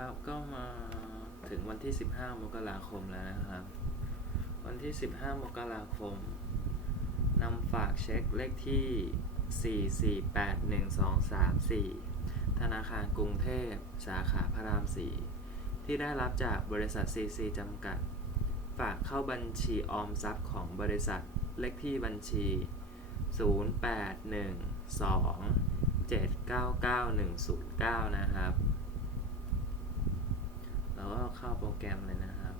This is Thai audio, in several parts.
ครับก็มาถึงวันที่ 15 มกราคมแล้วนะครับ วันที่ 15 มกราคมนำฝากเช็คเลขที่ 4481234 ธนาคารกรุงเทพ สาขาพระราม 4 ที่ได้รับจากบริษัท CC จำกัด ฝากเข้าบัญชีออมทรัพย์ของบริษัทเลขที่บัญชี 0812799109 นะครับ แล้วก็เข้าโปร แกรมเลยนะครับ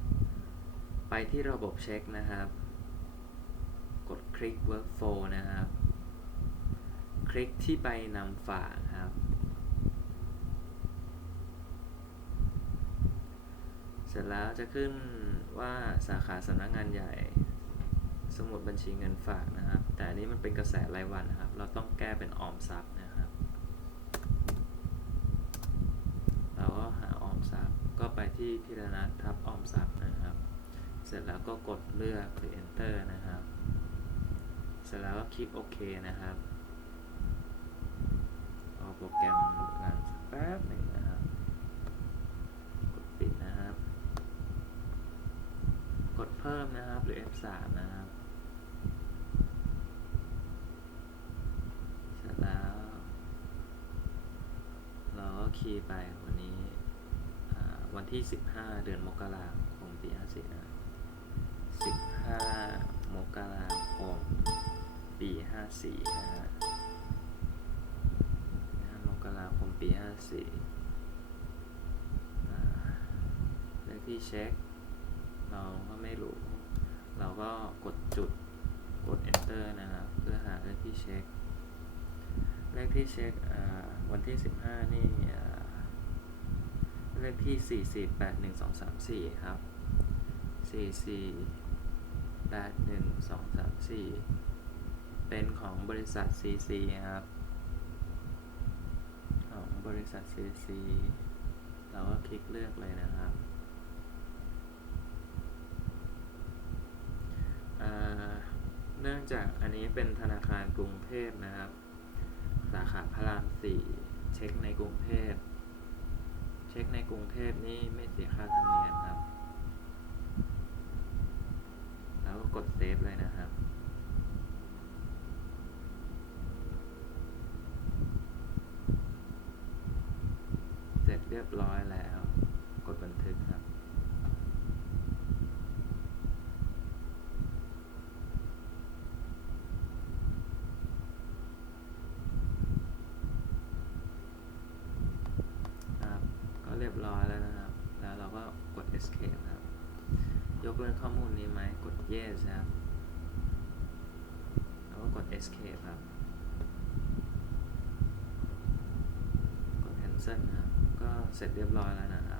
ไปที่ระบบเช็คนะครับ กดคลิก workflow นะครับ คลิกที่ใบนำฝากครับ เสร็จแล้วจะขึ้นว่าสาขาสำนักงานใหญ่ สมุดบัญชีเงินฝากนะครับ แต่อันนี้มันเป็นกระแสรายวันนะครับ เราต้องแก้เป็นออมทรัพย์นะครับ เราก็หาออมทรัพย์ ก็ไป ที่ธีรนัททับออมทรัพย์นะครับ เสร็จแล้วก็กดเลือกหรือ enter นะครับ เสร็จแล้วก็คลิกโอเคนะครับรอโปรแกรมรันสักแป๊บหนึ่งนะครับ กดปิดนะครับ กดเพิ่มนะครับหรือ F3 นะครับเสร็จแล้ว เราก็คีย์ไปวันนี้ วันที่ 15 เดือนมกราคมปี54นะ15 มกราคม ปี54นะฮะมกราคมปี54อ่เลขที่เช็ค เราก็ไม่รู้ เราก็กดจุดกด enter นะครับ เพื่อหาเลขที่เช็ค เลขที่เช็ควันที่ 15 นี่ เลขที่ 4481234 ครับ 4481234 เป็นของบริษัท CC ครับ ของบริษัท CC เราก็คลิกเลือกเลยนะครับเนื่องจากอันนี้เป็นธนาคารกรุงเทพนะครับ สาขาพระรามสี่เช็คในกรุงเทพ เช็คในกรุงเทพนี่ไม่เสียค่าธรรมเนียมครับ แล้วก็กดเซฟเลยนะครับ เสร็จเรียบร้อยแล้ว กดบันทึกครับครับ ก็เรียบร้อย แล้วเราก็กด escape ครับ ยกเลิกข้อมูลนี้ไหมกด yes ครับ แล้วก็กด escape ครับ กด cancel ครับ ก็เสร็จเรียบร้อยแล้วนะครับ